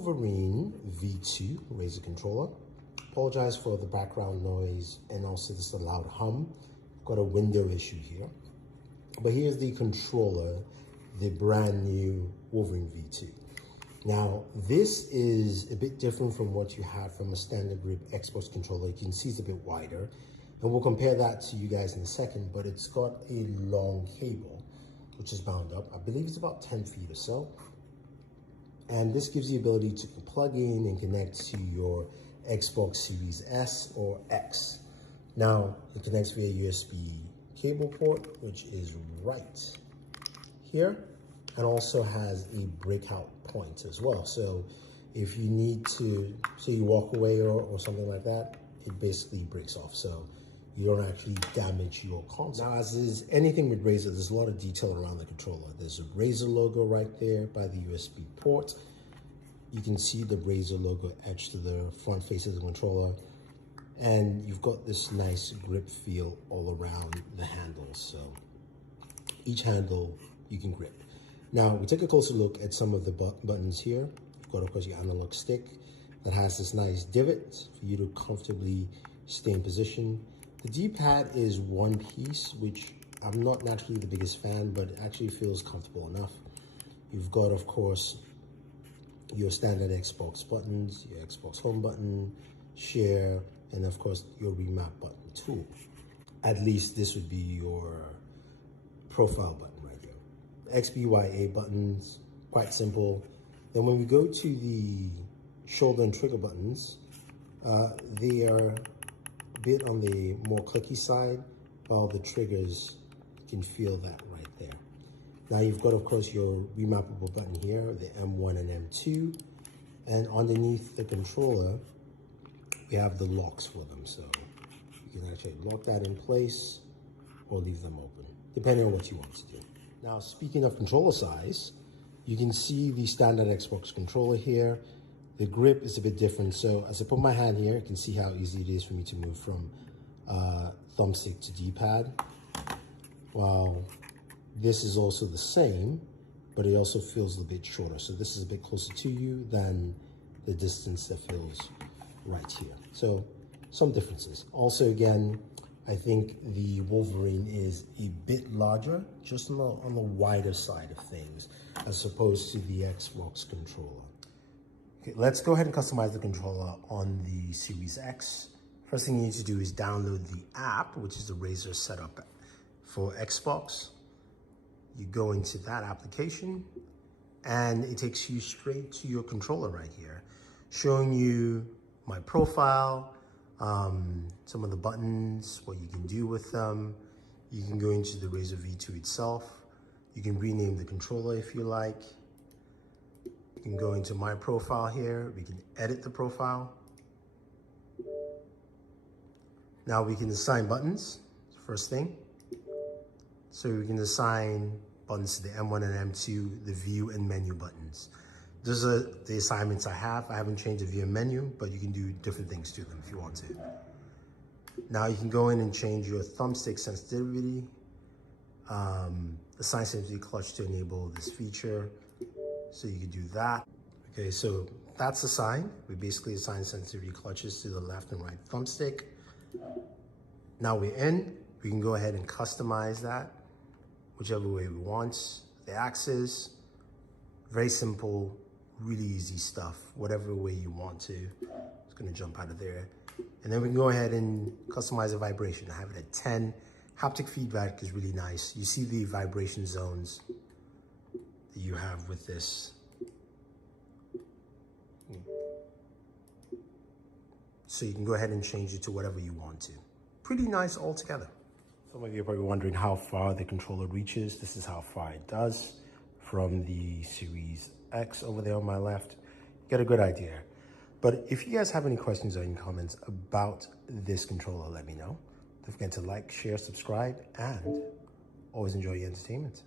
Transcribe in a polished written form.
Wolverine V2 Razer controller. Apologize for the background noise and also this loud hum. Got a window issue here. But here's the controller, the brand new Wolverine V2. Now, this is a bit different from what you have from a standard grip Xbox controller. You can see it's a bit wider, and we'll compare that to you guys in a second, but it's got a long cable, which is bound up. I believe it's about 10 feet or so. And this gives you the ability to plug in and connect to your Xbox Series S or X. Now, it connects via USB cable port, which is right here, and also has a breakout point as well. So if you need to, say you walk away or something like that, it basically breaks off. So you don't actually damage your console. Now, as is anything with Razer, there's a lot of detail around the controller. There's a Razer logo right there by the USB port. You can see the Razer logo etched to the front face of the controller. And you've got this nice grip feel all around the handles. So each handle you can grip. Now, we take a closer look at some of the buttons here. You've got, of course, your analog stick that has this nice divot for you to comfortably stay in position. The D-pad is one piece, which I'm not naturally the biggest fan, but it actually feels comfortable enough. You've got, of course, your standard Xbox buttons, your Xbox home button, share, and of course, your remap button tool. At least this would be your profile button. XBYA buttons, quite simple. Then when we go to the shoulder and trigger buttons, they are a bit on the more clicky side, while the triggers, you can feel that right there. Now you've got, of course, your remappable button here, the M1 and M2, and underneath the controller, we have the locks for them. So you can actually lock that in place or leave them open, depending on what you want to do. Now, speaking of controller size, you can see the standard Xbox controller here. The grip is a bit different. So as I put my hand here, you can see how easy it is for me to move from thumbstick to D-pad. While this is also the same, but it also feels a bit shorter. So this is a bit closer to you than the distance that feels right here. So some differences. Also, again, I think the Wolverine is a bit larger, just on the wider side of things, as opposed to the Xbox controller. Okay, let's go ahead and customize the controller on the Series X. First thing you need to do is download the app, which is the Razer setup for Xbox. You go into that application, and it takes you straight to your controller right here, showing you my profile, some of the buttons, what you can do with them. You can go into the Razer V2 itself. You can rename the controller if you like. You can go into my profile here. We can edit the profile. Now we can assign buttons, first thing. So we can assign buttons to the M1 and M2, the view and menu buttons. Those are the assignments I have. I haven't changed the view and menu, but you can do different things to them if you want to. Now you can go in and change your thumbstick sensitivity, assign sensitivity clutch to enable this feature. So you can do that. Okay, so that's assigned. We basically assign sensitivity clutches to the left and right thumbstick. Now we're in, we can go ahead and customize that whichever way we want. The axis, very simple, really easy stuff, whatever way you want to. It's gonna jump out of there. And then we can go ahead and customize the vibration. I have it at 10. Haptic feedback is really nice. You see the vibration zones that you have with this. So you can go ahead and change it to whatever you want to. Pretty nice altogether. Some of you are probably wondering how far the controller reaches. This is how far it does from the Series X over there on my left. Get a good idea. But if you guys have any questions or any comments about this controller, let me know. Don't forget to like, share, subscribe, and always enjoy your entertainment.